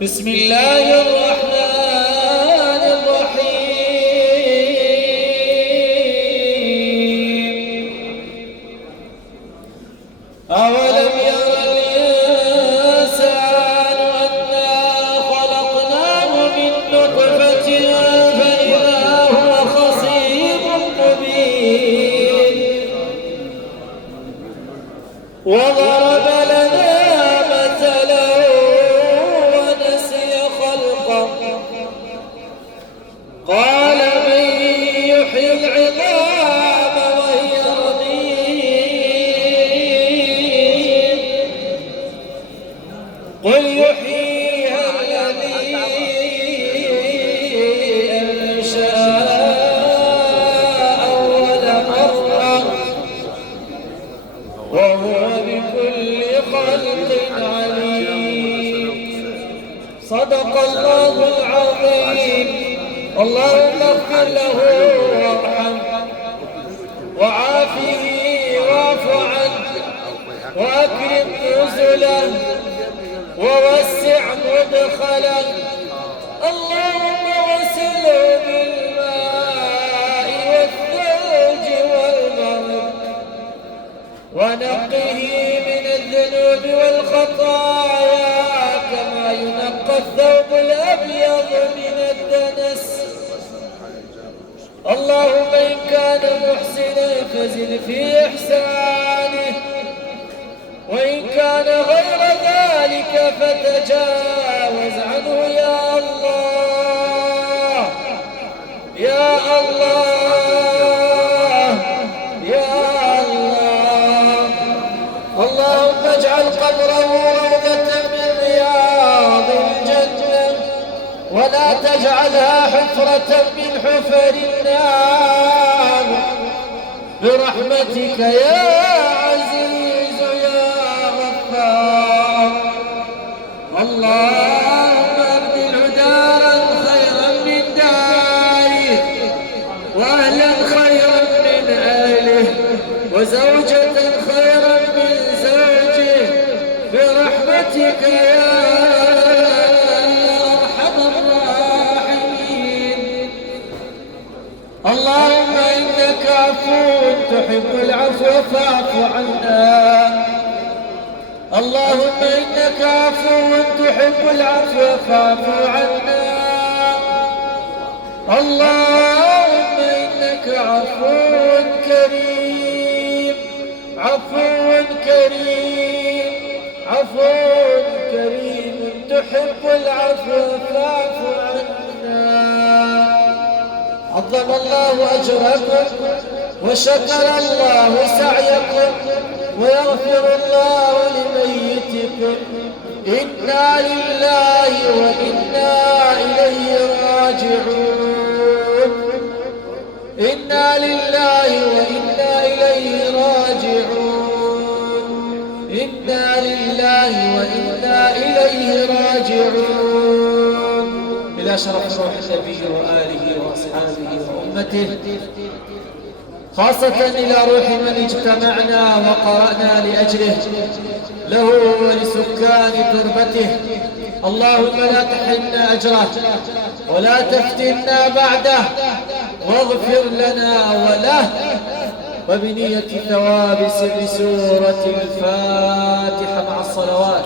بسم الله الرحمن الرحيم. أولم ير الإنسان أنا خلقناه من نطفة فإذا هو خصيم مبين وضرب لنا مثلا ونسي خلقه قال من يحيي العظام وهي رميم قل يحييها الذي أنشأها أول مرة وهو بكل خلق عليم. صدق الله العظيم. اللهم اغفر له وارحمه وعافه واعف عنه واكرم نزله ووسع مدخله. اللهم غسله بالماء والثلج والبرد ونقه من الذنوب والخطايا كما ينقى الثوب الأبيض من الدنس. اللهم إن كان محسنا فزد في إحسانه وإن كان غير ذلك فتجاوز عنه يا الله يا الله يا الله. اللهم اجعل قبره روضة من رياض الجنة ولا تجعلها حفرة من حفر النار برحمتك يا عزيز يا غفار. اللهم ابدله دارا خيرا من داره واهلا خيرا من اهله وزوجة خيرا من زوجه برحمتك يا ارحم الراحمين. اللهم انك عفو تحب العفو فاعف عنا. اللهم انك عفو تحب العفو فاعف عنا. اللهم انك عفو كريم عفو كريم عفو كريم تحب العفو فاعف عنا. عظم الله أجركم وشكر الله سعيكم ويغفر الله لميتكم. إنا لله وإنا إليه راجعون. إنا لله وإنا إليه راجعون. إنا لله وإنا إليه راجعون. إلى شرف روح النبي وآله وأصحابه وأمته خاصة إلى روح من اجتمعنا وقرأنا لأجله له ولسكان تربته. اللهم لا تحرمنا أجره ولا تفتنا بعده واغفر لنا وله وبنية ثواب سر سورة الفاتحة مع الصلوات.